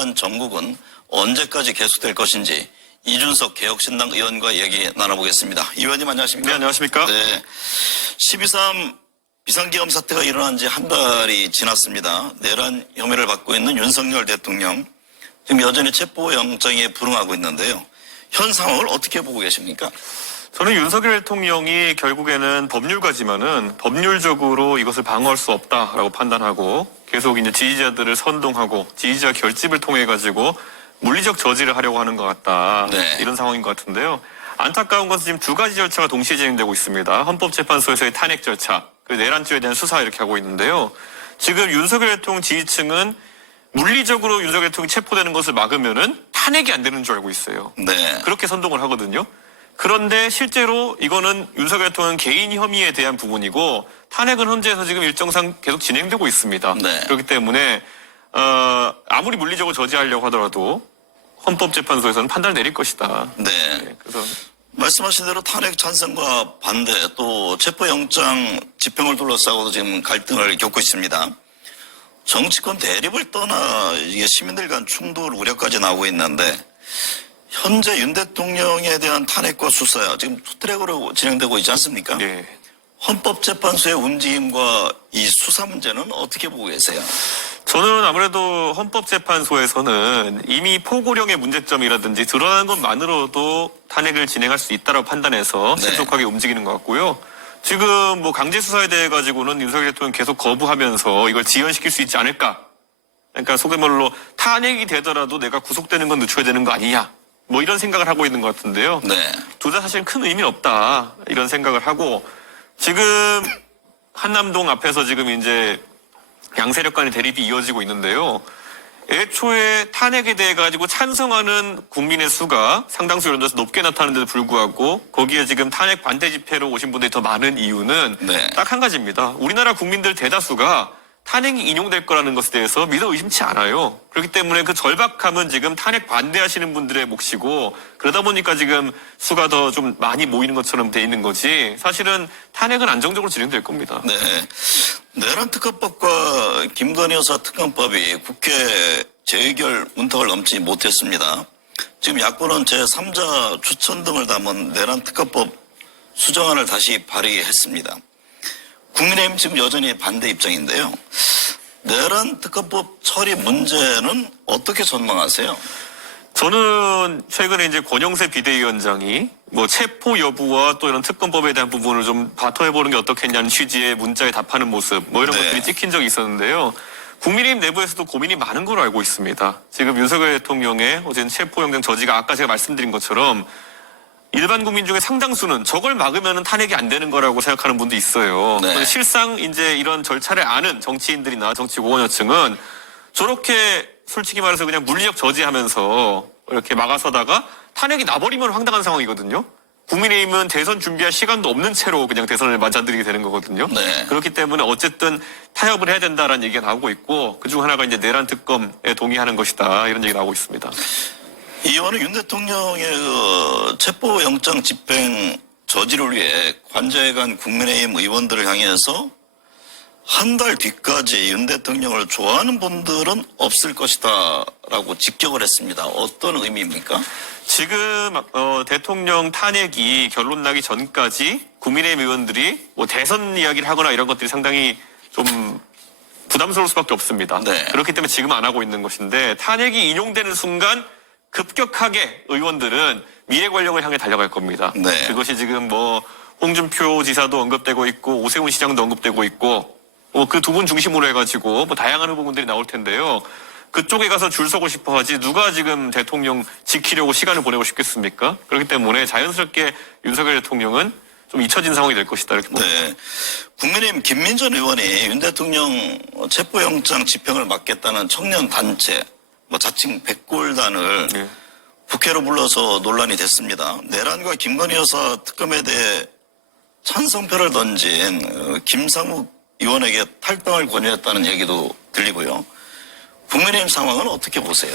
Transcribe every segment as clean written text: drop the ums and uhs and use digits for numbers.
판단 정국은 언제까지 계속될 것인지 이준석 개혁신당 의원과 얘기 나눠보겠습니다. 의원님 안녕하십니까? 네, 안녕하십니까? 네. 12.3 비상계엄 사태가 일어난 지 한 달이 지났습니다. 내란 혐의를 받고 있는 윤석열 대통령 지금 여전히 체포영장에 불응하고 있는데요. 현 상황을 어떻게 보고 계십니까? 저는 윤석열 대통령이 결국에는 법률가지만은 법률적으로 이것을 방어할 수 없다라고 판단하고 계속 이제 지지자들을 선동하고 지지자 결집을 통해 가지고 물리적 저지를 하려고 하는 것 같다. 네. 이런 상황인 것 같은데요. 안타까운 것은 지금 두 가지 절차가 동시에 진행되고 있습니다. 헌법재판소에서의 탄핵 절차, 그리고 내란죄에 대한 수사 이렇게 하고 있는데요. 지금 윤석열 대통령 지지층은 물리적으로 윤석열 대통령이 체포되는 것을 막으면은 탄핵이 안 되는 줄 알고 있어요. 네. 그렇게 선동을 하거든요. 그런데 실제로 이거는 윤석열 대통령 개인 혐의에 대한 부분이고 탄핵은 현재에서 지금 일정상 계속 진행되고 있습니다. 네. 그렇기 때문에 아무리 물리적으로 저지하려고 하더라도 헌법재판소에서는 판단을 내릴 것이다. 네. 그래서 말씀하신 대로 탄핵 찬성과 반대 또 체포영장 집행을 둘러싸고도 지금 갈등을 겪고 있습니다. 정치권 대립을 떠나 이게 시민들 간 충돌 우려까지 나오고 있는데 현재 윤 대통령에 대한 탄핵과 수사 지금 투트랙으로 진행되고 있지 않습니까? 네. 헌법재판소의 움직임과 이 수사 문제는 어떻게 보고 계세요? 저는 아무래도 헌법재판소에서는 이미 포고령의 문제점이라든지 드러난 것만으로도 탄핵을 진행할 수 있다고 판단해서 네. 신속하게 움직이는 것 같고요. 지금 뭐 강제 수사에 대해 가지고는 윤석열 대통령 계속 거부하면서 이걸 지연시킬 수 있지 않을까? 그러니까 속된 말로 탄핵이 되더라도 내가 구속되는 건 늦춰야 되는 거 아니냐? 뭐 이런 생각을 하고 있는 것 같은데요. 네. 둘 다 사실 큰 의미는 없다. 이런 생각을 하고 지금 한남동 앞에서 지금 이제 양세력 간의 대립이 이어지고 있는데요. 애초에 탄핵에 대해 가지고 찬성하는 국민의 수가 상당수 여론조사에서 높게 나타나는데도 불구하고 거기에 지금 탄핵 반대 집회로 오신 분들이 더 많은 이유는 네. 딱 한 가지입니다. 우리나라 국민들 대다수가 탄핵이 인용될 거라는 것에 대해서 믿어 의심치 않아요. 그렇기 때문에 그 절박함은 지금 탄핵 반대하시는 분들의 몫이고 그러다 보니까 지금 수가 더 좀 많이 모이는 것처럼 돼 있는 거지 사실은 탄핵은 안정적으로 진행될 겁니다. 네. 내란특검법과 김건희 여사 특검법이 국회 재의결 문턱을 넘지 못했습니다. 지금 야권은 제3자 추천 등을 담은 내란특검법 수정안을 다시 발의했습니다. 국민의힘 지금 여전히 반대 입장인데요. 내란특검법 처리 문제는 어떻게 전망하세요? 저는 최근에 이제 권영세 비대위원장이 뭐 체포 여부와 또 이런 특검법에 대한 부분을 좀 다퉈해보는 게 어떻겠냐는 취지의 문자에 답하는 모습 뭐 이런 네. 것들이 찍힌 적이 있었는데요. 국민의힘 내부에서도 고민이 많은 걸로 알고 있습니다. 지금 윤석열 대통령의 어제 체포영장 저지가 아까 제가 말씀드린 것처럼 일반 국민 중에 상당수는 저걸 막으면 탄핵이 안 되는 거라고 생각하는 분도 있어요. 네. 실상 이제 이런 절차를 아는 정치인들이나 정치 고원여층은 저렇게 솔직히 말해서 그냥 물리적 저지하면서 이렇게 막아서다가 탄핵이 나버리면 황당한 상황이거든요. 국민의힘은 대선 준비할 시간도 없는 채로 그냥 대선을 맞아들이게 되는 거거든요. 네. 그렇기 때문에 어쨌든 타협을 해야 된다라는 얘기가 나오고 있고 그중 하나가 이제 내란 특검에 동의하는 것이다 이런 얘기가 나오고 있습니다. 이 의원은 윤 대통령의 그 체포영장 집행 저지를 위해 관저해간 국민의힘 의원들을 향해서 한 달 뒤까지 윤 대통령을 좋아하는 분들은 없을 것이다 라고 직격을 했습니다. 어떤 의미입니까? 지금 대통령 탄핵이 결론 나기 전까지 국민의힘 의원들이 뭐 대선 이야기를 하거나 이런 것들이 상당히 좀 부담스러울 수밖에 없습니다. 네. 그렇기 때문에 지금 안 하고 있는 것인데 탄핵이 인용되는 순간 급격하게 의원들은 미래 권력을 향해 달려갈 겁니다. 네. 그것이 지금 뭐 홍준표 지사도 언급되고 있고 오세훈 시장도 언급되고 있고 그 두 분 중심으로 해가지고 뭐 다양한 후보군들이 나올 텐데요. 그쪽에 가서 줄 서고 싶어 하지 누가 지금 대통령 지키려고 시간을 보내고 싶겠습니까? 그렇기 때문에 자연스럽게 윤석열 대통령은 좀 잊혀진 상황이 될 것이다 이렇게 봅니다. 네. 국민의힘 김민전 의원이 윤 대통령 체포영장 집행을 막겠다는 청년 단체 뭐 자칭 백골단을 네. 국회로 불러서 논란이 됐습니다. 내란과 김건희 여사 특검에 대해 찬성표를 던진 김상욱 의원에게 탈당을 권유했다는 얘기도 들리고요. 국민의힘 상황은 어떻게 보세요?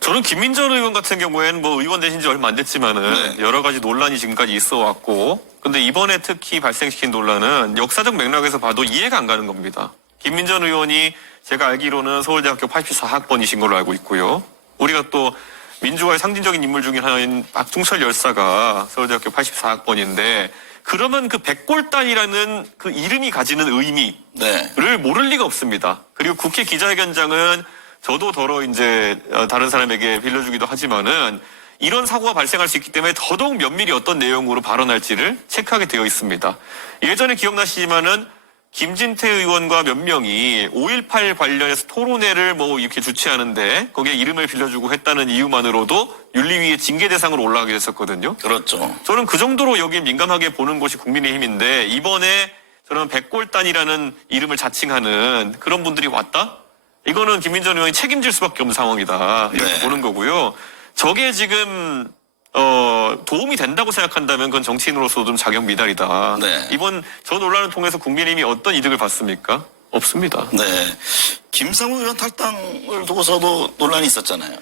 저는 김민전 의원 같은 경우에는 뭐 의원 되신 지 얼마 안 됐지만은 네. 여러 가지 논란이 지금까지 있어 왔고 근데 이번에 특히 발생시킨 논란은 역사적 맥락에서 봐도 이해가 안 가는 겁니다. 김민전 의원이 제가 알기로는 서울대학교 84학번이신 걸로 알고 있고요. 우리가 또 민주화의 상징적인 인물 중에 하나인 박중철 열사가 서울대학교 84학번인데 그러면 그 백골단이라는 그 이름이 가지는 의미를 네. 모를 리가 없습니다. 그리고 국회 기자회견장은 저도 더러 이제 다른 사람에게 빌려주기도 하지만은 이런 사고가 발생할 수 있기 때문에 더더욱 면밀히 어떤 내용으로 발언할지를 체크하게 되어 있습니다. 예전에 기억나시지만은 김진태 의원과 몇 명이 5.18 관련해서 토론회를 뭐 이렇게 주최하는데 거기에 이름을 빌려주고 했다는 이유만으로도 윤리위의 징계 대상으로 올라가게 됐었거든요. 그렇죠. 저는 그 정도로 여기에 민감하게 보는 것이 국민의힘인데 이번에 저는 백골단이라는 이름을 자칭하는 그런 분들이 왔다? 이거는 김민전 의원이 책임질 수밖에 없는 상황이다. 이렇게 네. 보는 거고요. 저게 지금 도움이 된다고 생각한다면 그건 정치인으로서 좀 자격 미달이다. 네. 이번 저 논란을 통해서 국민의힘이 어떤 이득을 받습니까? 없습니다. 네. 김상우 의원 탈당을 두고서도 논란이 있었잖아요.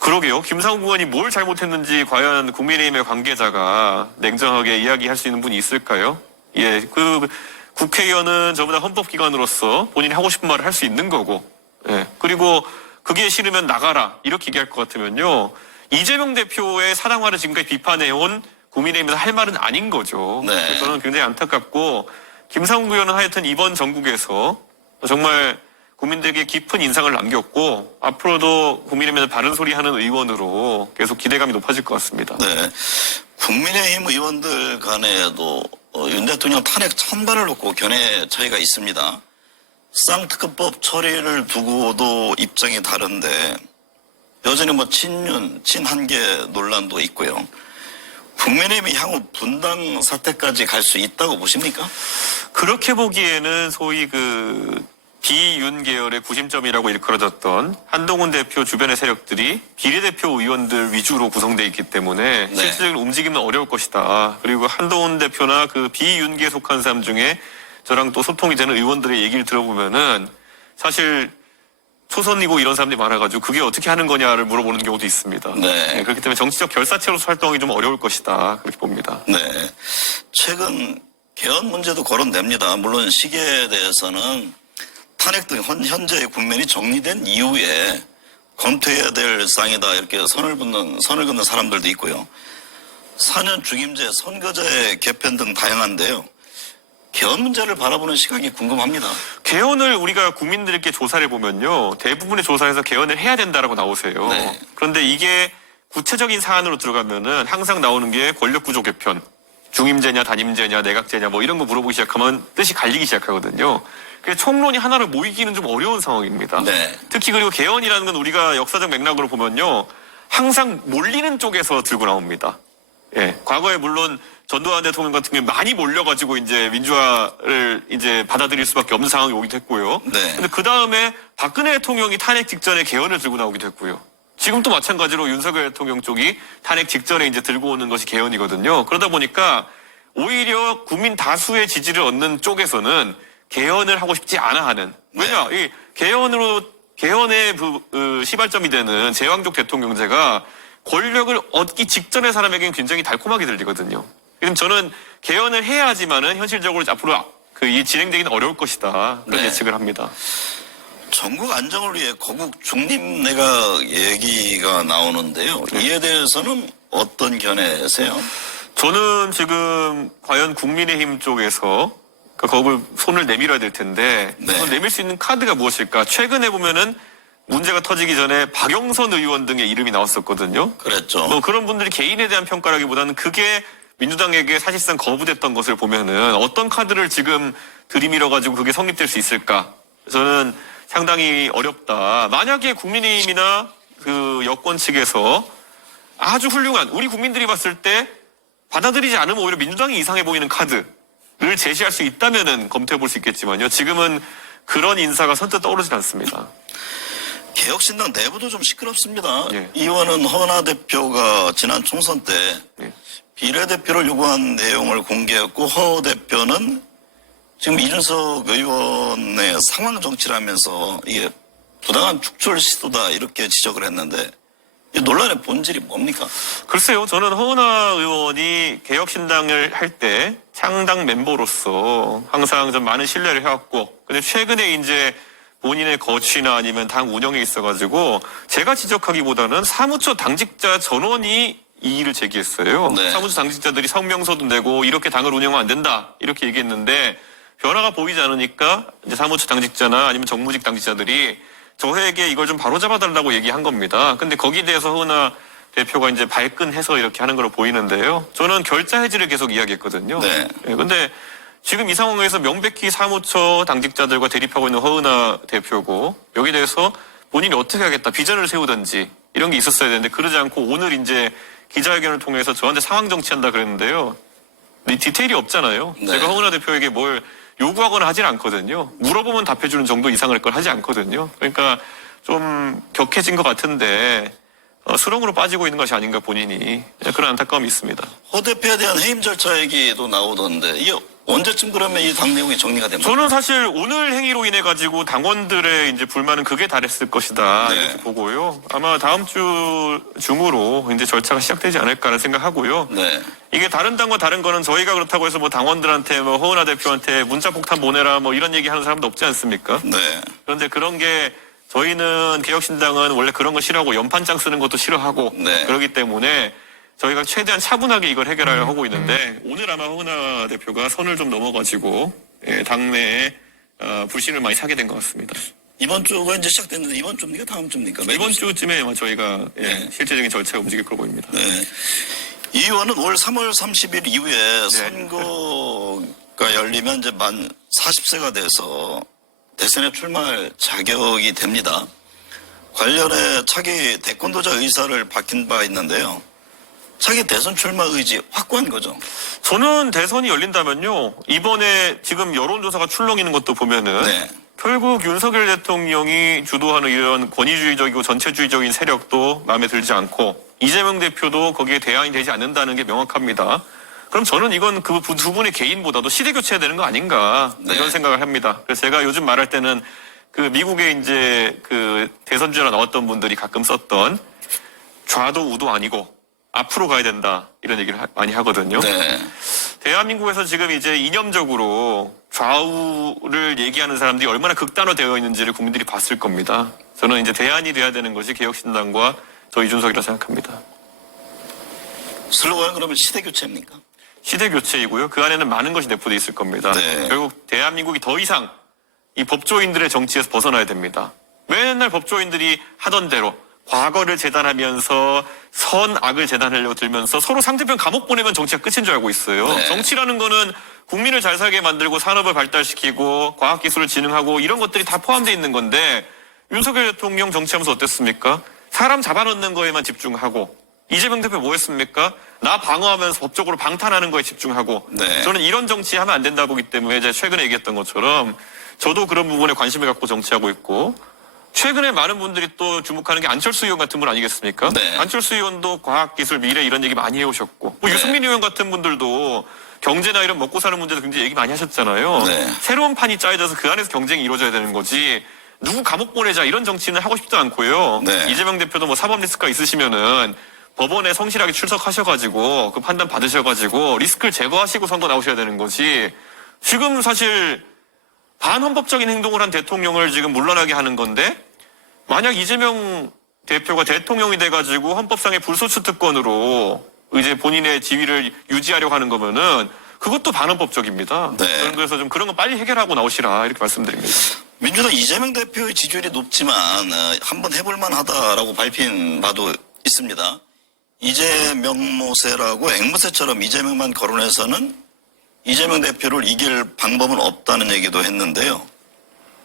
그러게요. 김상욱 의원이 뭘 잘못했는지 과연 국민의힘의 관계자가 냉정하게 이야기할 수 있는 분이 있을까요? 예, 그 국회의원은 저보다 헌법기관으로서 본인이 하고 싶은 말을 할 수 있는 거고, 예, 그리고 그게 싫으면 나가라 이렇게 얘기할 것 같으면요. 이재명 대표의 사당화를 지금까지 비판해온 국민의힘에서 할 말은 아닌 거죠. 네. 그래서 저는 굉장히 안타깝고 김상욱 의원은 하여튼 이번 전국에서 정말 국민들에게 깊은 인상을 남겼고 앞으로도 국민의힘에서 바른 소리 하는 의원으로 계속 기대감이 높아질 것 같습니다. 네. 국민의힘 의원들 간에도 윤 대통령 탄핵 찬반을 놓고 견해 차이가 있습니다. 쌍특검법 처리를 두고도 입장이 다른데 여전히 뭐 친윤, 친한계 논란도 있고요. 국민의힘이 향후 분당 사태까지 갈 수 있다고 보십니까? 그렇게 보기에는 소위 그 비윤 계열의 구심점이라고 일컬어졌던 한동훈 대표 주변의 세력들이 비례대표 의원들 위주로 구성되어 있기 때문에 네. 실질적인 움직임은 어려울 것이다. 그리고 한동훈 대표나 그 비윤계에 속한 사람 중에 저랑 또 소통이 되는 의원들의 얘기를 들어보면은 사실 초선이고 이런 사람들이 많아가지고 그게 어떻게 하는 거냐를 물어보는 경우도 있습니다. 네. 그렇기 때문에 정치적 결사체로서 활동이 좀 어려울 것이다. 그렇게 봅니다. 네. 최근 개헌 문제도 거론됩니다. 물론 시기에 대해서는 탄핵 등 현재의 국면이 정리된 이후에 검토해야 될 사항이다 이렇게 선을 긋는 사람들도 있고요. 4년 중임제, 선거제 개편 등 다양한데요. 개헌 문제를 바라보는 시각이 궁금합니다. 개헌을 우리가 국민들께 조사를 보면요. 대부분의 조사에서 개헌을 해야 된다라고 나오세요. 네. 그런데 이게 구체적인 사안으로 들어가면은 항상 나오는 게 권력구조 개편. 중임제냐 단임제냐 내각제냐 뭐 이런 거 물어보기 시작하면 뜻이 갈리기 시작하거든요. 그래서 총론이 하나를 모이기는 좀 어려운 상황입니다. 네. 특히 그리고 개헌이라는 건 우리가 역사적 맥락으로 보면요. 항상 몰리는 쪽에서 들고 나옵니다. 예. 과거에 물론 전두환 대통령 같은 경우 많이 몰려가지고 이제 민주화를 이제 받아들일 수밖에 없는 상황이 오기도 했고요. 네. 근데 그 다음에 박근혜 대통령이 탄핵 직전에 개헌을 들고 나오기도 했고요. 지금 또 마찬가지로 윤석열 대통령 쪽이 탄핵 직전에 이제 들고 오는 것이 개헌이거든요. 그러다 보니까 오히려 국민 다수의 지지를 얻는 쪽에서는 개헌을 하고 싶지 않아 하는. 왜냐, 이 개헌의 시발점이 되는 제왕적 대통령제가 권력을 얻기 직전의 사람에게는 굉장히 달콤하게 들리거든요. 그럼 저는 개헌을 해야 하지만은 현실적으로 앞으로 이 진행되기는 어려울 것이다. 그런 네. 예측을 합니다. 전국 안정을 위해 거국 중립 내각 얘기가 나오는데요. 이에 대해서는 어떤 견해세요? 저는 지금 과연 국민의힘 쪽에서 거기 손을 내밀어야 될 텐데 네. 손을 내밀 수 있는 카드가 무엇일까? 최근에 보면은 문제가 터지기 전에 박영선 의원 등의 이름이 나왔었거든요. 그랬죠. 뭐 그런 분들이 개인에 대한 평가라기보다는 그게 민주당에게 사실상 거부됐던 것을 보면은 어떤 카드를 지금 들이밀어가지고 그게 성립될 수 있을까? 저는 상당히 어렵다. 만약에 국민의힘이나 그 여권 측에서 아주 훌륭한 우리 국민들이 봤을 때 받아들이지 않으면 오히려 민주당이 이상해 보이는 카드를 제시할 수 있다면은 검토해 볼 수 있겠지만요. 지금은 그런 인사가 선뜻 떠오르진 않습니다. 개혁신당 내부도 좀 시끄럽습니다. 예. 이 의원은 허나 대표가 지난 총선 때 예. 비례대표를 요구한 내용을 공개했고 허 대표는 지금 이준석 의원의 상황 정치를 하면서 이게 부당한 축출 시도다 이렇게 지적을 했는데 이 논란의 본질이 뭡니까? 글쎄요, 저는 허은하 의원이 개혁신당을 할 때 창당 멤버로서 항상 좀 많은 신뢰를 해왔고, 근데 최근에 이제 본인의 거취나 아니면 당 운영에 있어가지고 제가 지적하기보다는 사무처 당직자 전원이 이의를 제기했어요. 네. 사무처 당직자들이 성명서도 내고 이렇게 당을 운영하면 안 된다 이렇게 얘기했는데 변화가 보이지 않으니까 이제 사무처 당직자나 아니면 정무직 당직자들이 저에게 이걸 좀 바로잡아달라고 얘기한 겁니다. 근데 거기에 대해서 허은하 대표가 이제 발끈해서 이렇게 하는 걸로 보이는데요. 저는 결자 해지를 계속 이야기했거든요. 네. 근데 지금 이 상황에서 명백히 사무처 당직자들과 대립하고 있는 허은하 대표고 여기에 대해서 본인이 어떻게 하겠다 비전을 세우든지 이런 게 있었어야 되는데 그러지 않고 오늘 이제 기자회견을 통해서 저한테 상황 정치한다 그랬는데요. 이 디테일이 없잖아요. 네. 제가 허은하 대표에게 뭘 요구하거나 하진 않거든요. 물어보면 답해주는 정도 이상을 걸 하지 않거든요. 그러니까 좀 격해진 것 같은데 수렁으로 빠지고 있는 것이 아닌가 본인이 그런 안타까움이 있습니다. 허 대표에 대한 해임 절차 얘기도 나오던데 이게 언제쯤 그러면 이 당 내용이 정리가 됩니까? 저는 사실 오늘 행위로 인해 가지고 당원들의 이제 불만은 극에 달했을 것이다 네. 이렇게 보고요. 아마 다음 주 중으로 이제 절차가 시작되지 않을까라는 생각하고요. 네. 이게 다른 당과 다른 거는 저희가 그렇다고 해서 뭐 당원들한테 뭐 허은하 대표한테 문자 폭탄 보내라 뭐 이런 얘기 하는 사람도 없지 않습니까? 네. 그런데 그런 게 저희는 개혁신당은 원래 그런 거 싫어하고 연판장 쓰는 것도 싫어하고 네. 그렇기 때문에 저희가 최대한 차분하게 이걸 해결하려고 하고 있는데 오늘 아마 허은하 대표가 선을 좀 넘어가지고 당내에 불신을 많이 사게 된 것 같습니다. 이번 주가 이제 시작됐는데 이번 주입니까? 다음 주입니까? 이번 주쯤에 아마 저희가 네. 실제적인 절차가 움직일 걸로 보입니다. 네. 이 의원은 올 3월 30일 이후에 네. 선거가 열리면 이제 만 40세가 돼서 대선에 출마할 자격이 됩니다. 관련해 차기 대권도자 의사를 밝힌 바 있는데요. 차기 대선 출마 의지 확고한 거죠. 저는 대선이 열린다면요. 이번에 지금 여론조사가 출렁이는 것도 보면은 네. 결국 윤석열 대통령이 주도하는 이런 권위주의적이고 전체주의적인 세력도 마음에 들지 않고 이재명 대표도 거기에 대안이 되지 않는다는 게 명확합니다. 그럼 저는 이건 그 두 분의 개인보다도 시대 교체해야 되는 거 아닌가 네. 이런 생각을 합니다. 그래서 제가 요즘 말할 때는 그 미국의 이제 그 대선 주자로 나왔던 분들이 가끔 썼던 좌도 우도 아니고 앞으로 가야 된다 이런 얘기를 많이 하거든요. 네. 대한민국에서 지금 이제 이념적으로 좌우를 얘기하는 사람들이 얼마나 극단화되어 있는지를 국민들이 봤을 겁니다. 저는 이제 대안이 돼야 되는 것이 개혁신당과 저 이준석이라 생각합니다. 슬로건은 그러면 시대 교체입니까? 시대 교체이고요. 그 안에는 많은 것이 내포되어 있을 겁니다. 네. 결국 대한민국이 더 이상 이 법조인들의 정치에서 벗어나야 됩니다. 맨날 법조인들이 하던 대로 과거를 재단하면서 선악을 재단하려고 들면서 서로 상대편 감옥 보내면 정치가 끝인 줄 알고 있어요. 네. 정치라는 거는 국민을 잘 살게 만들고 산업을 발달시키고 과학기술을 진흥하고 이런 것들이 다 포함되어 있는 건데 윤석열 대통령 정치하면서 어땠습니까? 사람 잡아놓는 거에만 집중하고 이재명 대표 뭐 했습니까? 나 방어하면서 법적으로 방탄하는 거에 집중하고 네. 저는 이런 정치 하면 안 된다고 보기 때문에 제가 최근에 얘기했던 것처럼 저도 그런 부분에 관심을 갖고 정치하고 있고 최근에 많은 분들이 또 주목하는 게 안철수 의원 같은 분 아니겠습니까? 네. 안철수 의원도 과학기술, 미래 이런 얘기 많이 해오셨고 뭐 네. 유승민 의원 같은 분들도 경제나 이런 먹고 사는 문제도 굉장히 얘기 많이 하셨잖아요. 네. 새로운 판이 짜여져서 그 안에서 경쟁이 이루어져야 되는 거지 누구 감옥 보내자 이런 정치는 하고 싶지도 않고요. 네. 이재명 대표도 뭐 사법 리스크가 있으시면은 법원에 성실하게 출석하셔가지고 그 판단 받으셔가지고 리스크를 제거하시고 선거 나오셔야 되는 거지 지금 사실 반헌법적인 행동을 한 대통령을 지금 물러나게 하는 건데 만약 이재명 대표가 대통령이 돼가지고 헌법상의 불소추 특권으로 이제 본인의 지위를 유지하려고 하는 거면은 그것도 반헌법적입니다. 네. 저는 그래서 좀 그런 거 빨리 해결하고 나오시라 이렇게 말씀드립니다. 민주당 이재명 대표의 지지율이 높지만 한번 해볼 만하다라고 밝힌 바도 있습니다. 이재명모세라고 앵무새처럼 이재명만 거론해서는 이재명 대표를 이길 방법은 없다는 얘기도 했는데요.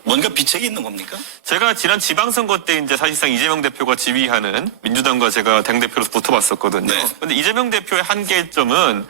뭔가 비책이 있는 겁니까? 제가 지난 지방선거 때 이제 사실상 이재명 대표가 지휘하는 민주당과 제가 당대표로서 붙어봤었거든요. 네. 근데 이재명 대표의 한계점은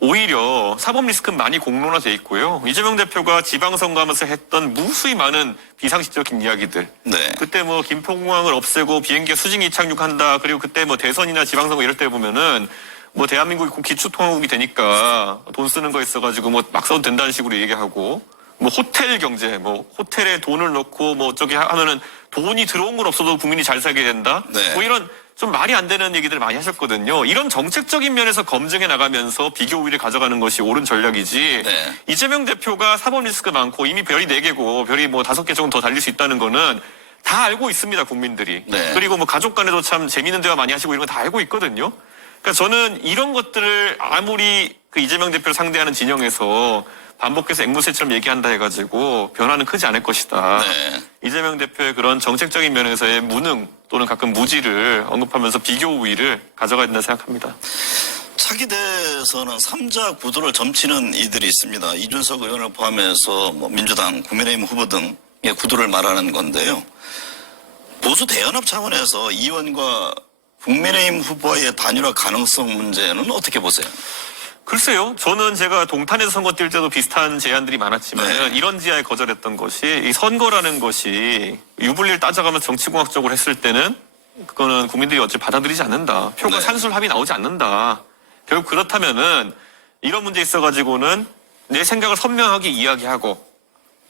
오히려 사법 리스크는 많이 공론화돼 있고요. 이재명 대표가 지방선거 하면서 했던 무수히 많은 비상식적인 이야기들. 네. 그때 뭐 김포공항을 없애고 비행기 수직이 착륙한다. 그리고 그때 뭐 대선이나 지방선거 이럴 때 보면은 뭐 대한민국이 기초통화국이 되니까 돈 쓰는 거 있어가지고 뭐 막 써도 된다는 식으로 얘기하고 뭐 호텔 경제, 뭐 호텔에 돈을 넣고 뭐 저기 하면은 돈이 들어온 건 없어도 국민이 잘 살게 된다. 네. 뭐 이런 좀 말이 안 되는 얘기들 많이 하셨거든요. 이런 정책적인 면에서 검증해 나가면서 비교 우위를 가져가는 것이 옳은 전략이지. 네. 이재명 대표가 사법 리스크 많고 이미 별이 4개고 별이 뭐 5개 조금 더 달릴 수 있다는 거는 다 알고 있습니다, 국민들이. 네. 그리고 뭐 가족 간에도 참 재미있는 대화 많이 하시고 이런 거 다 알고 있거든요. 그러니까 저는 이런 것들을 아무리 그 이재명 대표를 상대하는 진영에서 반복해서 앵무새처럼 얘기한다 해가지고 변화는 크지 않을 것이다. 네. 이재명 대표의 그런 정책적인 면에서의 무능 또는 가끔 무지를 언급하면서 비교 우위를 가져가야 된다 생각합니다. 차기 대선은 3자 구도를 점치는 이들이 있습니다. 이준석 의원을 포함해서 뭐 민주당, 국민의힘 후보 등의 구도를 말하는 건데요. 보수 대연합 차원에서 이 의원과 국민의힘 후보의 단일화 가능성 문제는 어떻게 보세요? 글쎄요. 저는 제가 동탄에서 선거 뛸 때도 비슷한 제안들이 많았지만 네. 이런 지하에 거절했던 것이 이 선거라는 것이 유불리를 따져가면서 정치공학적으로 했을 때는 그거는 국민들이 어찌 받아들이지 않는다. 표가 네. 산술합이 나오지 않는다. 결국 그렇다면은 이런 문제에 있어가지고는 내 생각을 선명하게 이야기하고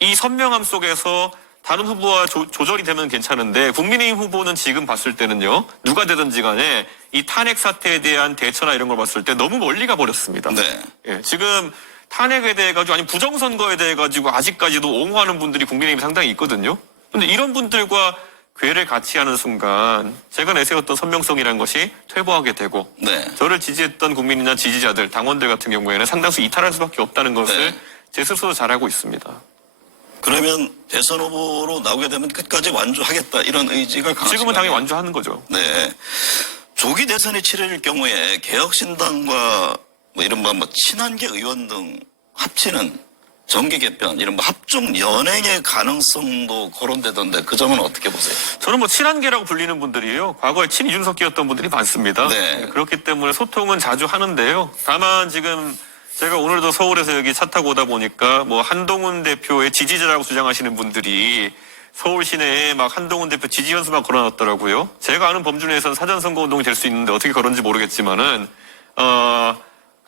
이 선명함 속에서 다른 후보와 조절이 되면 괜찮은데 국민의힘 후보는 지금 봤을 때는요. 누가 되든지 간에 이 탄핵 사태에 대한 대처나 이런 걸 봤을 때 너무 멀리 가버렸습니다. 네. 예, 지금 탄핵에 대해 가지고 아니 부정선거에 대해 가지고 아직까지도 옹호하는 분들이 국민의힘에 상당히 있거든요. 근데 이런 분들과 궤를 같이 하는 순간 제가 내세웠던 선명성이라는 것이 퇴보하게 되고 네. 저를 지지했던 국민이나 지지자들, 당원들 같은 경우에는 상당수 이탈할 수밖에 없다는 것을 네. 제 스스로 잘 알고 있습니다. 그러면 대선 후보로 나오게 되면 끝까지 완주하겠다 이런 의지가 강하시죠? 지금은 당연히 완주하는 거죠. 네. 조기 대선이 치러질 경우에 개혁신당과 뭐 이른바 뭐 친한계 의원 등 합치는 정계 개편, 이른바 합종 연행의 가능성도 거론되던데 그 점은 어떻게 보세요? 저는 뭐 친한계라고 불리는 분들이요. 과거에 친이준석계였던 분들이 많습니다. 네. 그렇기 때문에 소통은 자주 하는데요. 다만 지금 제가 오늘도 서울에서 여기 차 타고 오다 보니까 뭐 한동훈 대표의 지지자라고 주장하시는 분들이 서울 시내에 막 한동훈 대표 지지 연수만 걸어놨더라고요. 제가 아는 범주 내에서는 사전선거 운동이 될 수 있는데 어떻게 걸었는지 모르겠지만은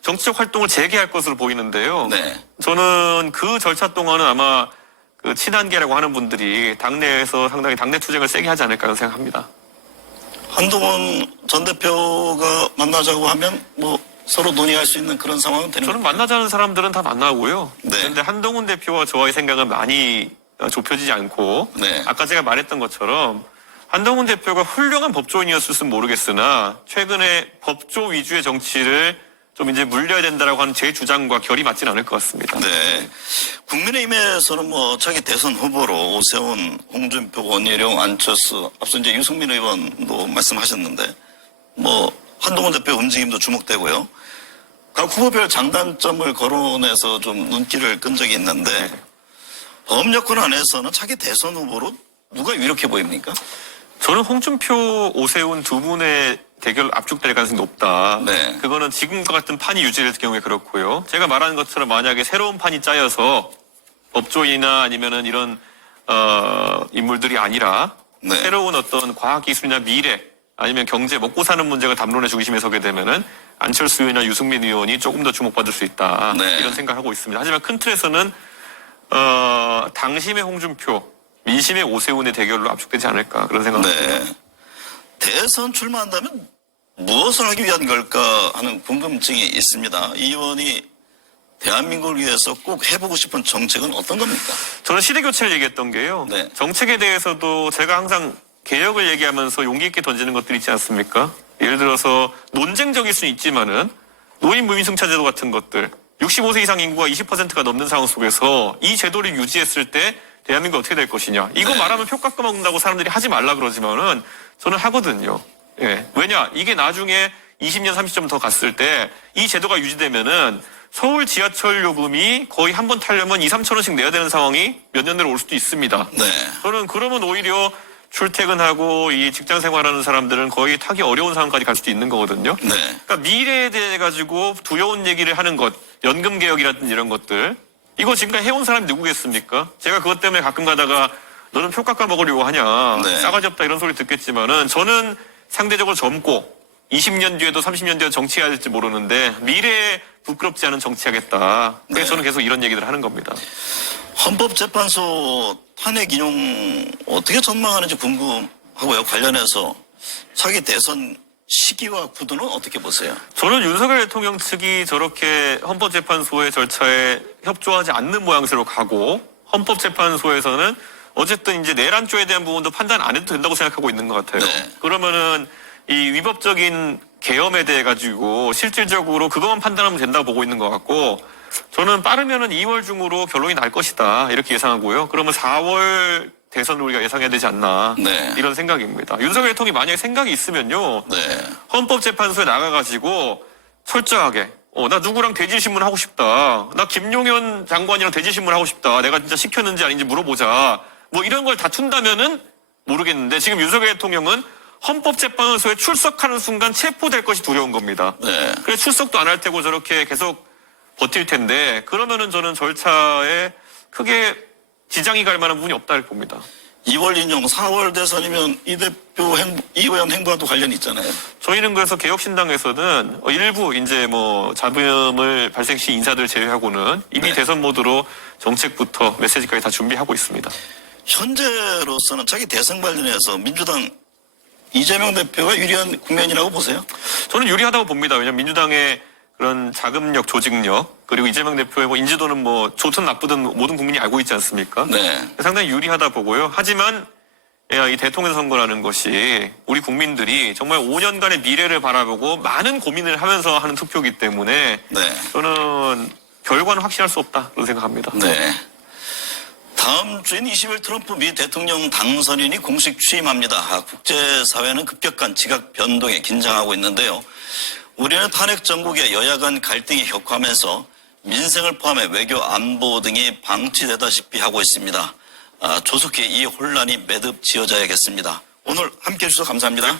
정치적 활동을 재개할 것으로 보이는데요. 네. 저는 그 절차 동안은 아마 그 친한계라고 하는 분들이 당내에서 상당히 당내 투쟁을 세게 하지 않을까 생각합니다. 한동훈 전 대표가 만나자고 하면 뭐 서로 논의할 수 있는 그런 상황은 되는 저는 거죠? 만나자는 사람들은 다 만나고요. 네. 그런데 한동훈 대표와 저와의 생각은 많이 좁혀지지 않고 네. 아까 제가 말했던 것처럼 한동훈 대표가 훌륭한 법조인이었을지는 모르겠으나 최근에 법조 위주의 정치를 좀 이제 물려야 된다라고 하는 제 주장과 결이 맞지는 않을 것 같습니다. 네. 국민의힘에서는 뭐 차기 대선 후보로 오세훈, 홍준표, 원희룡, 안철수, 앞서 이제 유승민 의원도 말씀하셨는데 뭐 한동훈 대표 움직임도 주목되고요. 각 후보별 장단점을 거론해서 좀 눈길을 끈 적이 있는데 범여권 안에서는 차기 대선 후보로 누가 유력해 보입니까? 저는 홍준표, 오세훈 두 분의 대결 압축될 가능성이 높다. 네. 그거는 지금과 같은 판이 유지될 경우에 그렇고요. 제가 말하는 것처럼 만약에 새로운 판이 짜여서 법조인이나 아니면은 이런 인물들이 아니라 네. 새로운 어떤 과학기술이나 미래 아니면 경제 먹고 사는 문제가 담론의 중심에 서게 되면은 안철수 의원이나 유승민 의원이 조금 더 주목받을 수 있다. 네. 이런 생각을 하고 있습니다. 하지만 큰 틀에서는 당심의 홍준표, 민심의 오세훈의 대결로 압축되지 않을까 그런 생각을 합니다. 네. 대선 출마한다면 무엇을 하기 위한 걸까 하는 궁금증이 있습니다. 이 의원이 대한민국을 위해서 꼭 해보고 싶은 정책은 어떤 겁니까? 저는 시대교체를 얘기했던 게요. 네. 정책에 대해서도 제가 항상 개혁을 얘기하면서 용기 있게 던지는 것들이 있지 않습니까? 예를 들어서 논쟁적일 수는 있지만은 노인 무임승차제도 같은 것들 65세 이상 인구가 20%가 넘는 상황 속에서 이 제도를 유지했을 때 대한민국 어떻게 될 것이냐. 이거 네. 말하면 표값 먹는다고 사람들이 하지 말라 그러지만은 저는 하거든요. 예. 왜냐? 이게 나중에 20년, 30년 더 갔을 때 이 제도가 유지되면은 서울 지하철 요금이 거의 한 번 타려면 2, 3천 원씩 내야 되는 상황이 몇 년 내로 올 수도 있습니다. 네. 저는 그러면 오히려 출퇴근하고 이 직장 생활하는 사람들은 거의 타기 어려운 상황까지 갈 수도 있는 거거든요. 네. 그러니까 미래에 대해 가지고 두려운 얘기를 하는 것, 연금 개혁이라든지 이런 것들, 이거 지금까지 해온 사람이 누구겠습니까? 제가 그것 때문에 가끔 가다가 너는 표 깎아 먹으려고 하냐, 네. 싸가지 없다 이런 소리 듣겠지만은 저는 상대적으로 젊고 20년 뒤에도 30년 뒤에도 정치해야 될지 모르는데 미래에 부끄럽지 않은 정치하겠다. 그래서 네. 저는 계속 이런 얘기들을 하는 겁니다. 헌법재판소 탄핵 인용 어떻게 전망하는지 궁금하고요. 관련해서 차기 대선 시기와 구도는 어떻게 보세요? 저는 윤석열 대통령 측이 저렇게 헌법재판소의 절차에 협조하지 않는 모양새로 가고 헌법재판소에서는 어쨌든 이제 내란죄에 대한 부분도 판단 안 해도 된다고 생각하고 있는 것 같아요. 네. 그러면은 이 위법적인 계엄에 대해 가지고 실질적으로 그것만 판단하면 된다고 보고 있는 것 같고 저는 빠르면은 2월 중으로 결론이 날 것이다 이렇게 예상하고요. 그러면 4월 대선을 우리가 예상해야 되지 않나 네. 이런 생각입니다. 윤석열 대통령이 만약에 생각이 있으면요. 네. 헌법재판소에 나가가지고 철저하게 나 누구랑 대질신문 하고 싶다. 나 김용현 장관이랑 대질신문 하고 싶다. 내가 진짜 시켰는지 아닌지 물어보자. 뭐 이런 걸 다툰다면은 모르겠는데 지금 윤석열 대통령은 헌법재판소에 출석하는 순간 체포될 것이 두려운 겁니다. 네. 그래서 출석도 안 할 테고 저렇게 계속 버틸 텐데 그러면은 저는 절차에 크게 지장이 갈 만한 부분이 없다 이렇게 봅니다. 2월 인용 4월 대선이면 이 의원 행보와도 관련이 있잖아요. 저희는 그래서 개혁신당에서는 일부 이제 뭐 잡음을 발생 시 인사들 제외하고는 이미 네. 대선 모드로 정책부터 메시지까지 다 준비하고 있습니다. 현재로서는 차기 대선 관련해서 민주당 이재명 대표가 유리한 국면이라고 보세요? 저는 유리하다고 봅니다. 왜냐하면 민주당의 그런 자금력, 조직력 그리고 이재명 대표의 뭐 인지도는 뭐 좋든 나쁘든 모든 국민이 알고 있지 않습니까? 네. 상당히 유리하다 보고요. 하지만 이 대통령 선거라는 것이 우리 국민들이 정말 5년간의 미래를 바라보고 많은 고민을 하면서 하는 투표이기 때문에 네. 저는 결과는 확신할 수 없다 그런 생각합니다. 네. 다음 주인 20일 트럼프 미 대통령 당선인이 공식 취임합니다. 국제사회는 급격한 지각 변동에 긴장하고 있는데요. 우리는 탄핵 정국의 여야 간 갈등이 격화하면서 민생을 포함해 외교 안보 등이 방치되다시피 하고 있습니다. 조속히 이 혼란이 매듭 지어져야겠습니다. 오늘 함께해 주셔서 감사합니다.